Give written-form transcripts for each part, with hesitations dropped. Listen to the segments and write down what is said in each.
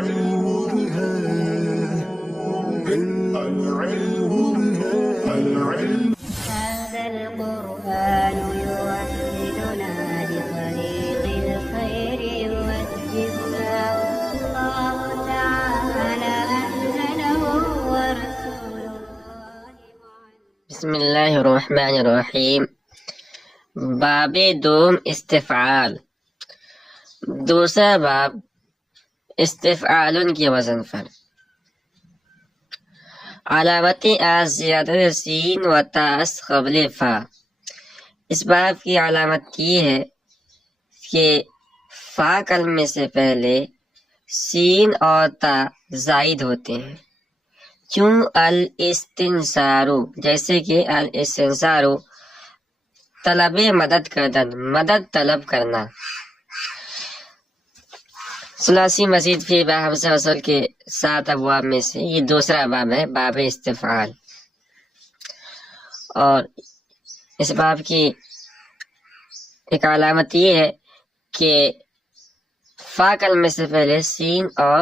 هذا القرآن يوحدنا لطريق الخير يوجهنا الله تعالى أنزله ورسول الله بسم الله الرحمن الرحیم۔ باب دوم استفعال، دوسرا باب استفعال کے وزن پر۔ علامت زیادت سین و تاس قبل فا، اس باب کی علامت یہ ہے کہ فا کلمے سے پہلے سین اور تا زائد ہوتے ہیں، کیوں الاستنصارو، جیسے کہ الاستنصارو طلب مدد کردن، مدد طلب کرنا۔ ثلاثی مزید فی با حمزہ وصل کے 7 ابواب میں سے یہ دوسرا باب ہے، باب استفعال۔ اور اس باب کی ایک علامت یہ ہے کہ فا کلمے سے پہلے سین اور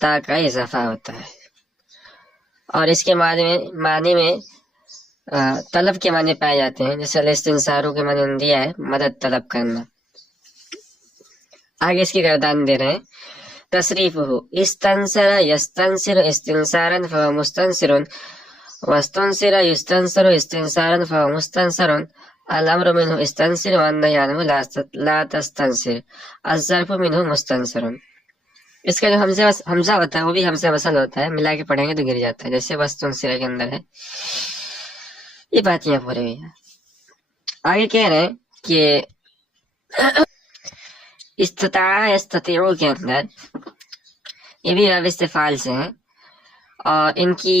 تا کا اضافہ ہوتا ہے، اور اس کے معنی میں طلب کے معنی پائے جاتے ہیں، جیسے الاستنصارو کے معنی دیا ہے مدد طلب کرنا۔ آگے اس کی گردان دے رہے ہیں۔ تصریف ہو استنصر یستنصر استنصارا فهو مستنصر واستنصر یستنصر استنصارا فهو مستنصر الامر منه استنصر والنهي عنه لا تستنصر الظرف منه مستنصر۔ اس کا جو حمزہ ہوتا ہے وہ بھی حمزہ وصل ہوتا ہے، ملا کے پڑھیں گے تو گر جاتا ہے، جیسے وستنصر کے اندر ہے۔ یہ بات یہاں پوری ہوئی ہے۔ آگے کہہ رہے ہیں کہ استطاع یستطیعو کے اندر یہ بھی باب استفعال سے ہیں، اور ان کی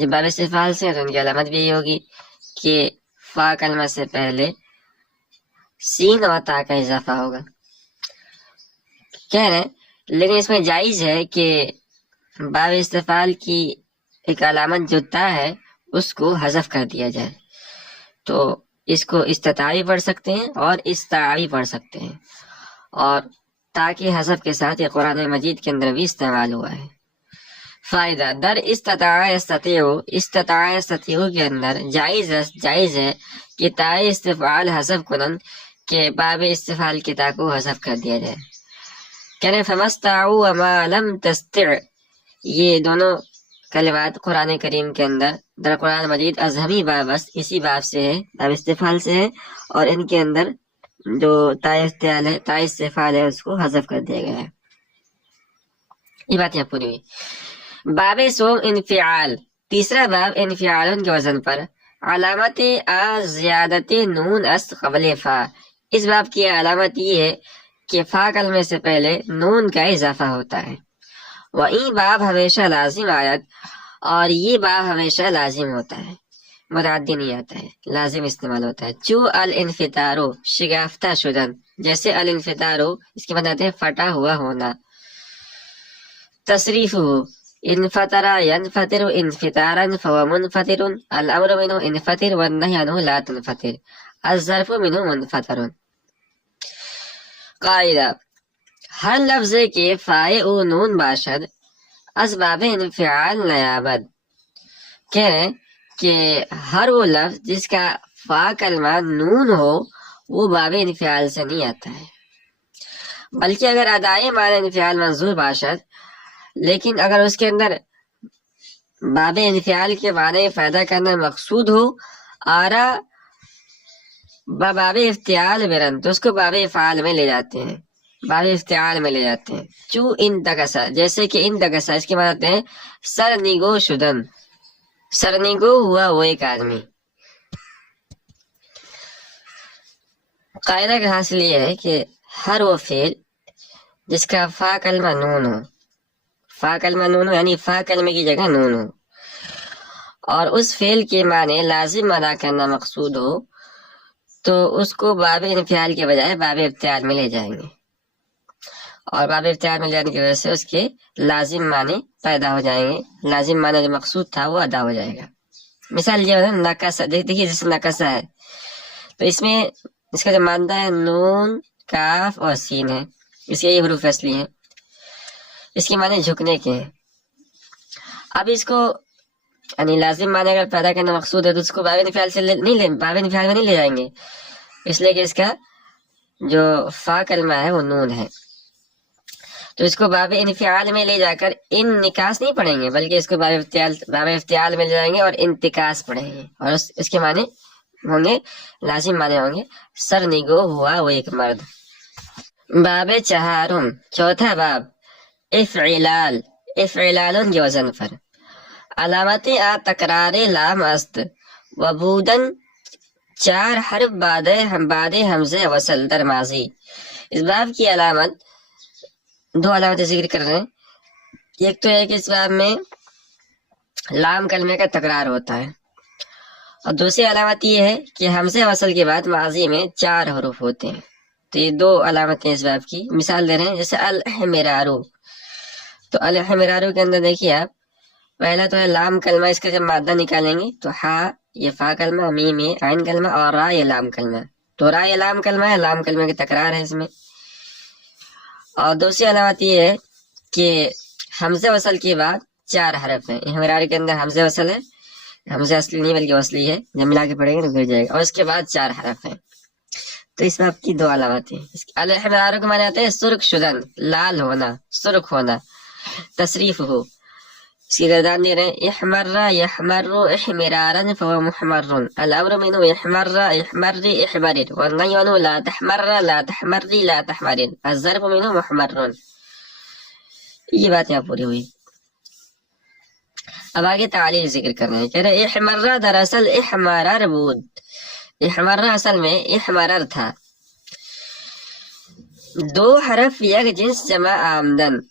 جب باب استفعال سے ہیں تو ان کی علامت بھی یہ ہوگی کہ فا کلمہ سے پہلے سین اور تا کا اضافہ ہوگا۔ کہہ رہے ہیں لیکن اس میں جائز ہے کہ باب استفعال کی ایک علامت جو تا ہے اس کو حذف کر دیا جائے، تو اس کو استطاع بھی پڑھ سکتے ہیں اور استطاع بھی پڑھ سکتے ہیں، اور تا کے حذف کے ساتھ یہ قرآن مجید کے اندر بھی استعمال ہوا ہے۔ فائدہ در استطاع یستطیعو کے اندر جائز ہے کہ تا استفعال حذف کنن کہ باب استفعال کے تا کو حذف کر دیا جائے۔ کہنے فمستعوا وما لم تستع، یہ دونوں کلمات قرآن کریم کے اندر در قرآن مجید ازہمی باب اسی باب سے ہے، باب استفعال سے ہے، اور ان کے اندر جو تا استفعال ہے اس کو حذف کر دیا گیا ہے۔ یہ بات یہاں پوری ہوئی۔ باب سوم انفعال، تیسرا باب انفعال کے وزن پر۔ علامت زیادت نون است قبل فا، اس باب کی علامت یہ ہے کہ فا کلمے سے پہلے نون کا اضافہ ہوتا ہے۔ وہیں باب ہمیشہ لازم آیت، اور یہ باب ہمیشہ لازم ہوتا ہے، متعدی نہیں آتا ہے، لازم استعمال ہوتا ہے۔ چو الانفطارو شگافتہ شدن، جیسے الانفطارو اس کے معنی ہے پھٹا ہوا ہونا۔ تصریف ہو انفطر ینفطر انفطارا فهو منفطر الامر منه انفطر والنهي عنه لا تنفطر الظرف منه منفطر۔ قاعدہ، ہر لفظ کے فائے او نون باشد از باب انفعال نیابد۔ کہہ رہے ہیں کہ ہر وہ لفظ جس کا فا کلمہ نون ہو وہ باب انفعال سے نہیں آتا ہے، بلکہ اگر ادائے معنی انفعال منظور باشد، لیکن اگر اس کے اندر باب انفعال کے معنی پیدا کرنا مقصود ہو، آرا باب افتعال برن، تو اس کو باب افعال میں لے جاتے ہیں، باب افتعال میں لے جاتے ہیں۔ چو ان دگسا، جیسے کہ ان دگسا اس کے معنی ہیں سرنگو شدن، سرنگو ہوا وہ ایک آدمی۔ قاعدہ کا حاصل یہ ہے کہ ہر وہ فعل جس کا فا کلمہ نون ہو، فا کلمہ نون ہو یعنی فا کلمے کی جگہ نون ہو، اور اس فعل کے معنی لازم ادا کرنا مقصود ہو، تو اس کو باب انفعال کے بجائے باب افتعال میں لے جائیں گے، اور باب افتعال میں جانے کی وجہ سے اس کے لازم معنی پیدا ہو جائیں گے، لازم معنی جو مقصود تھا وہ ادا ہو جائے گا۔ مثال یہ ہے نقص، دیکھیے جیسے نقصہ ہے تو اس میں اس کا جو مادہ ہے نون، کاف اور سین ہے، اس کے یہ حروف اصلی ہیں۔ اس کے معنی جھکنے کے ہیں. اب اس کو یعنی لازم معنی اگر پیدا کرنا مقصود ہے تو اس کو باب انفعال سے باب انفعال میں نہیں لے جائیں گے، اس لیے کہ اس کا جو فا کلمہ ہے وہ نون ہے. تو اس کو باب انفعال میں لے جا کر ان نکاس نہیں پڑھیں گے، بلکہ اس کو باب افتعال میں لے جائیں گے اور انتکاس پڑھیں گے، اور اس کے معنی ہوں گے لازم معنی ہوں گے سر نگو ہوا وہ ایک مرد. باب چہارم چوتھا باب افعلال افعلال کے وزن پر. علامت تکرار لام است وبودن 4 حرف بعد حمزہ وصل در ماضی. اس باب کی علامت 2 علامتیں ذکر کر رہے ہیں. ایک تو ہے کہ اس باب میں لام کلمے کا تکرار ہوتا ہے، اور دوسری علامت یہ ہے کہ حمزہ وصل کے بعد ماضی میں 4 حروف ہوتے ہیں. تو یہ 2 علامتیں اس باب کی. مثال دے رہے ہیں جیسے الحمرارو. تو الحمرارو کے اندر دیکھیے آپ، پہلا تو ہے لام کلمہ، اس کا جب مادہ نکالیں گے تو ہا یہ فا کلمہ، میم یہ عین کلمہ، اور را یہ لام کلمہ. تو را یہ لام کلمہ ہے، لام کلمہ کی تکرار ہے اس میں. اور دوسری علامت یہ ہے کہ حمزہ وصل کے بعد 4 حرف ہیں. حمرارو کے اندر حمزہ وصل ہے، حمزہ اصلی نہیں بلکہ وصلی ہے، جب ملا کے پڑھیں گے تو گر جائے گا، اور اس کے بعد 4 حرف ہیں. تو اس باب کی 2 علامات ہیں. الحمرارو کے معنی آتے ہیں سرخ شدن، لال ہونا، سرخ ہونا، تصریف ہو. اس کی گردان دے رہے ہیں احمر یحمر احمرارا فهو محمر. الامر منه احمر احمر احمر والنهي لا تحمر لا تحمري لا تحمر. الظرف منه محمر. یہ بات یہاں پوری ہوئی. اب آگے تعلیل ذکر کر رہے ہیں. کہہ رہے احمر دراصل احمرار بود. احمر اصل میں احمرار تھا. 2 حرف یک جنس جمع آمدن.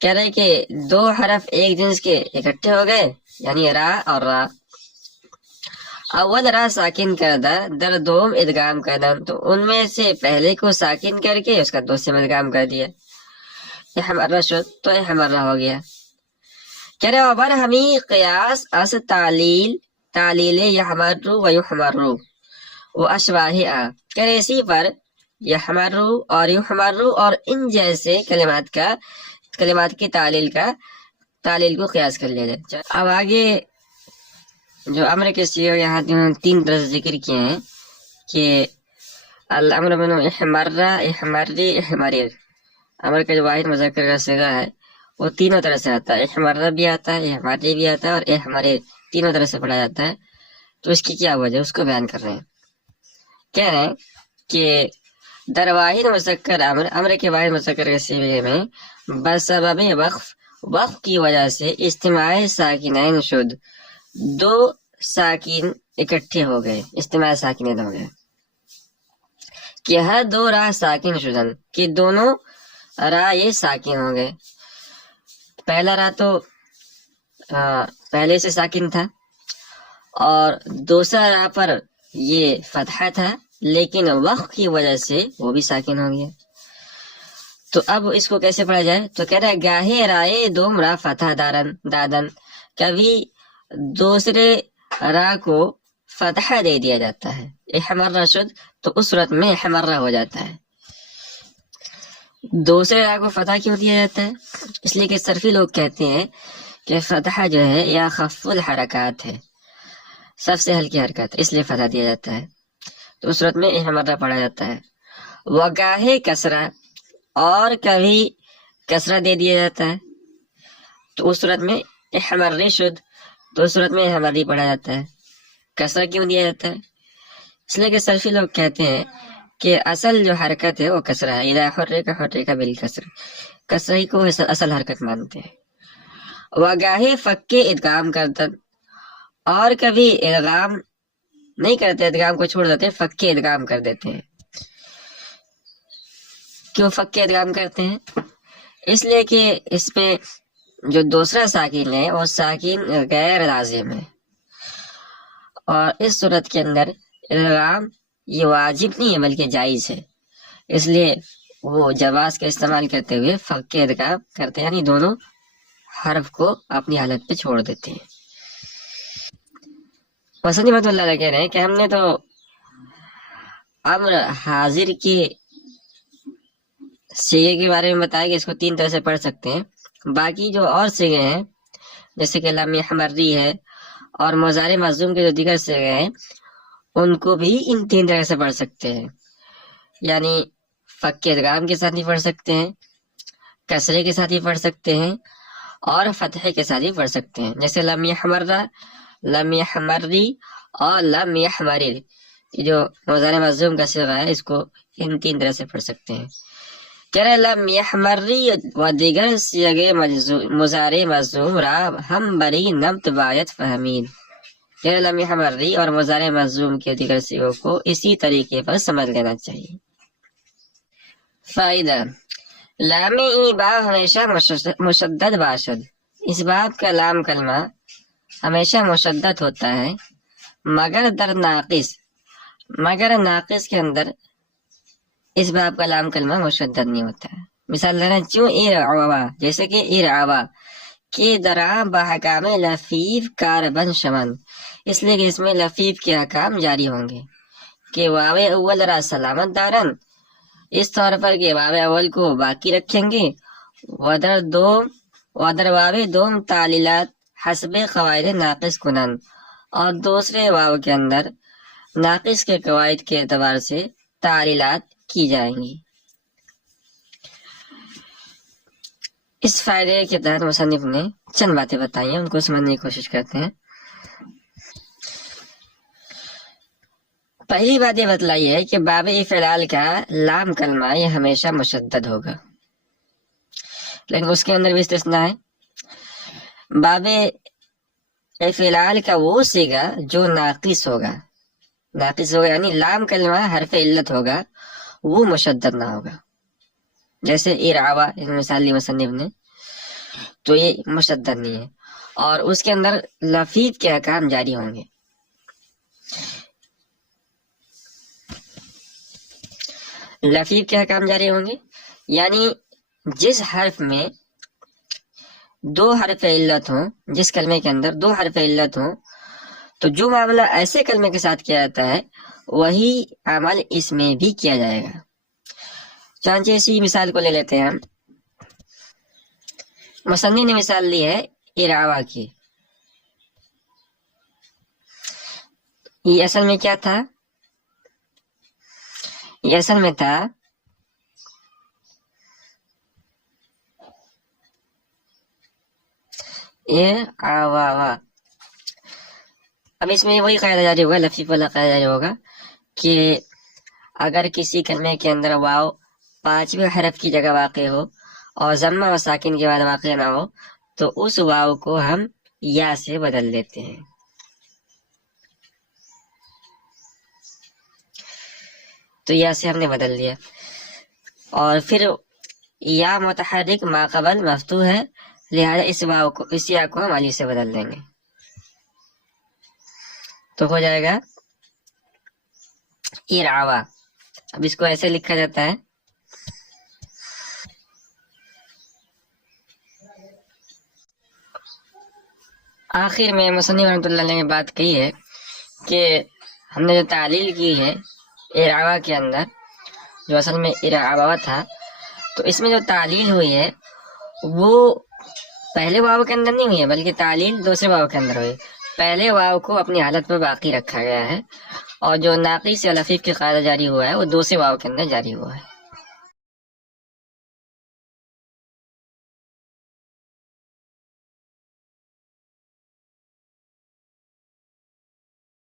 کہہ رہے کہ 2 حرف ایک جنس کے اکٹھے ہو گئے، یعنی را اور را. اول را ساکن کردہ در دوم ادغام کردہ. تو ان میں سے پہلے کو ساکن کر کے اس کا دوسرے میں ادغام کر دیا. احمرہ شد تو احمرہ ہو گیا. کہہ رہے عبر ہمیں قیاس اس تعلیل یحمرو و یحمرو و اشواہ آ. کہہ رہے اسی پر یحمرو اور یحمرو اور ان جیسے کلمات کی تعلیل کو قیاس کر لیا جائے. اب آگے جو امر کے صیغ یہاں 3 طرح سے ذکر کیے ہیں کہ الامر منو احمرہ احمری احمریر. امر کا جو واحد مذکر کا صیغہ ہے وہ 3 طرح سے آتا ہے. احمرہ بھی آتا ہے، احمری بھی آتا ہے، اور احمریر 3 طرح سے پڑھا جاتا ہے. تو اس کی کیا وجہ ہے اس کو بیان کر رہے ہیں. کہہ رہے ہیں کہ در واحد مذکر امر کے واحد مذکر کے صیغے میں بسبب وقف کی وجہ سے اجتماع ساکنین شد. 2 ساکن اکٹھے ہو گئے، اجتماع ساکنین ہو گئے. کہ ہر 2 راہ ساکن شدن، کہ دونوں راہ یہ ساکن ہو گئے. پہلا راہ تو پہلے سے ساکن تھا، اور دوسرا راہ پر یہ فتحہ تھا، لیکن وقف کی وجہ سے وہ بھی ساکن ہو گیا. تو اب اس کو کیسے پڑھا جائے؟ تو کہہ رہا ہے گاہے رائے دوم را فتح دادن. کبھی دوسرے را کو فتحہ دے دیا جاتا ہے. احمرہ شد تو اس صورت میں احمرہ ہو جاتا ہے. دوسرے را کو فتح کیوں دیا جاتا ہے؟ اس لیے کہ صرفی لوگ کہتے ہیں کہ فتحہ جو ہے یا خف الحرکات ہے، سب سے ہلکی حرکت، اس لیے فتح دیا جاتا ہے. تو اس صورت میں احمرہ پڑھا جاتا ہے. وگاہے کسرہ، اور کبھی کسرہ دے دیا جاتا ہے، تو اس صورت میں احمری شد، تو اس صورت میں احمری پڑھا جاتا ہے. کسرہ کیوں دیا جاتا ہے؟ اس لیے کہ صرفی لوگ کہتے ہیں کہ اصل جو حرکت ہے وہ کسرہ ہے. اذا حرک بالکسر، کسرہ ہی کو اصل حرکت مانتے ہیں. وگاہے فکے ادغام کردن، اور کبھی ادغام نہیں کرتے، ادغام کو چھوڑ دیتے، فکے ادغام کر دیتے ہیں. کیوں فکے ادغام کرتے ہیں؟ اس لیے کہ اس میں جو دوسرا ساکن ہے وہ ساکن غیر لازم ہے، اور اس صورت کے اندر ادغام یہ واجب نہیں ہے بلکہ جائز ہے. اس لیے وہ جواز کا استعمال کرتے ہوئے فکے ادغام کرتے ہیں، یعنی دونوں حرف کو اپنی حالت پہ چھوڑ دیتے ہیں. حسنی رحمۃ اللہ علیہ کہہ رہے ہیں کہ ہم نے تو امر حاضر کے صیغے کے بارے میں بتایا کہ اس کو 3 طرح سے پڑھ سکتے ہیں. باقی جو اور صیغے ہیں جیسے کہ لم یحمری ہے اور مضارع مجزوم کے جو دیگر صیغے ہیں ان کو بھی ان 3 طرح سے پڑھ سکتے ہیں، یعنی فک ادغام کے ساتھ بھی پڑھ سکتے ہیں، کسرے کے ساتھ بھی پڑھ سکتے ہیں اور فتحے کے ساتھ بھی پڑھ سکتے ہیں، جیسے لم یحمرہ، لم یحمری اور لم یحمرر، یہ جو مضارع مجزوم کا صیغہ ہے اس کو ان 3 طرح سے پڑھ سکتے ہیں۔ کہہ رہے لم یحمری و دیگر صیغے مضارع مجزوم را ہم بری نمت باید فہمید، کہہ رہے لم یحمری اور مضارع مجزوم کے دیگر صیغوں کو اسی طریقے پر سمجھ لینا چاہیے۔ فائدہ، لام ای با ہمیشہ مشدد باشد، اس باب کا لام کلمہ ہمیشہ مشدد ہوتا ہے، مگر در ناقص، مگر ناقص کے اندر اس باب کا لام کلمہ مشدد نہیں ہوتا ہے۔ مثال لینا چوں ارعوا، جیسے کہ ارعوا کہ درا بحکام لفیف کاربن شمن، اس لیے کہ اس میں لفیف کے احکام جاری ہوں گے، کہ واو اول را سلامت دارن، اس طور پر کہ واو اول کو باقی رکھیں گے، ودر واو دوم تعلیلات حسب قواعد ناقص کنن، اور دوسرے واو کے اندر ناقص کے قواعد کے اعتبار سے تعلیلات کی جائیں گی۔ اس فائدے کے تحت مصنف نے چند باتیں بتائی ہیں، ان کو سمجھنے کی کوشش کرتے ہیں۔ پہلی بات یہ بتلائی ہے کہ باب افعال کا لام کلمہ یہ ہمیشہ مشدد ہوگا، لیکن اس کے اندر بھی استثناء ہے۔ باب افعال کا وہ صیغہ جو ناقص ہوگا یعنی لام کلمہ حرف علت ہوگا، وہ مشدد نہ ہوگا، جیسے ارعوا مثال لی مصنف نے، تو یہ مشدد نہیں ہے، اور اس کے اندر لفیف کے احکام جاری ہوں گے۔ لفیف کے احکام جاری ہوں گے یعنی جس حرف میں 2 حرف علت ہوں، جس کلمے کے اندر 2 حرف علت ہوں، تو جو معاملہ ایسے کلمے کے ساتھ کیا جاتا ہے وہی عمل اس میں بھی کیا جائے گا۔ چانچہ اسی مثال کو لے لیتے ہیں ہم۔ مصنف نے مثال لی ہے ارعوا کی، یہ اصل میں کیا تھا؟ یہ اصل میں تھا ارعوا۔ اب اس میں وہی قاعدہ جاری ہوگا، لفیف والا قاعدہ جاری ہوگا کہ اگر کسی کلمے کے اندر واو 5ویں حرف کی جگہ واقع ہو اور ضمہ و ساکن کے بعد واقع نہ ہو تو اس واو کو ہم یا سے بدل دیتے ہیں۔ تو یا سے ہم نے بدل دیا، اور پھر یا متحرک ما قبل مفتوح ہے، لہذا اس یا کو ہم علی سے بدل دیں گے، تو ہو جائے گا ارعوا۔ اب اس کو ایسے لکھا جاتا ہے، آخر میں مصنف رحمۃ اللہ علیہ نے بات کہی ہے کہ ہم نے جو تعلیل کی ہے ارعوا کے اندر، جو اصل میں ارعوا تھا، تو اس میں جو تعلیل ہوئی ہے وہ پہلے واو کے اندر نہیں ہوئی ہے، بلکہ تعلیل دوسرے واو کے اندر ہوئی۔ پہلے واو کو اپنی حالت پر باقی رکھا گیا ہے، اور جو ناقص یا لفیف کی قاعدہ جاری ہوا ہے وہ دوسرے واو کے اندر جاری ہوا ہے۔